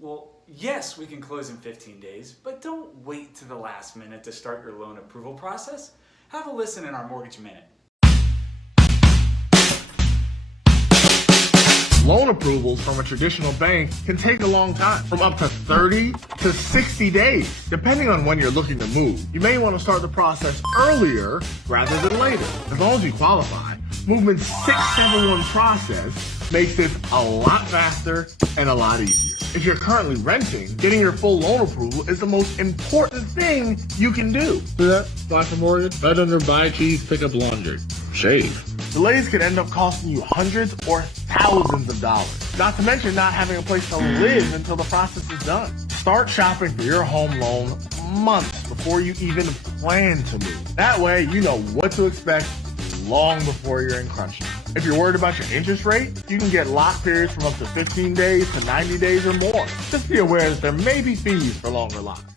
Well, yes, we can close in 15 days, but don't wait to the last minute to start your loan approval process. Have a listen in our Mortgage Minute. Loan approvals from a traditional bank can take a long time, from up to 30 to 60 days, depending on when you're looking to move. You may want to start the process earlier rather than later. As long as you qualify, Movement's 671 process makes this a lot faster and a lot easier. If you're currently renting, getting your full loan approval is the most important thing you can do. See that? Flash a mortgage, right under buy cheese, pick up laundry. Shave. Delays could end up costing you hundreds or thousands of dollars. Not to mention not having a place to live until the process is done. Start shopping for your home loan months before you even plan to move. That way, you know what to expect long before you're in crunch time. If you're worried about your interest rate, you can get lock periods from up to 15 days to 90 days or more. Just be aware that there may be fees for longer locks.